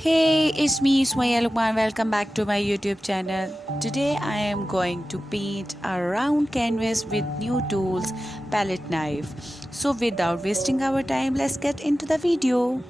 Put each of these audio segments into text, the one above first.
Hey, it's me, Sumaya Lukman. Welcome back to my YouTube channel. Today I am going to paint a round canvas with new tools, palette knife. So without wasting our time, let's get into the video.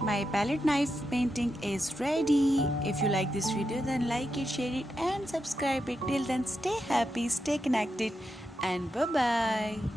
My palette knife painting is ready. If you like this video, then like it, share it and subscribe it. Till then, stay happy, stay connected, and bye bye.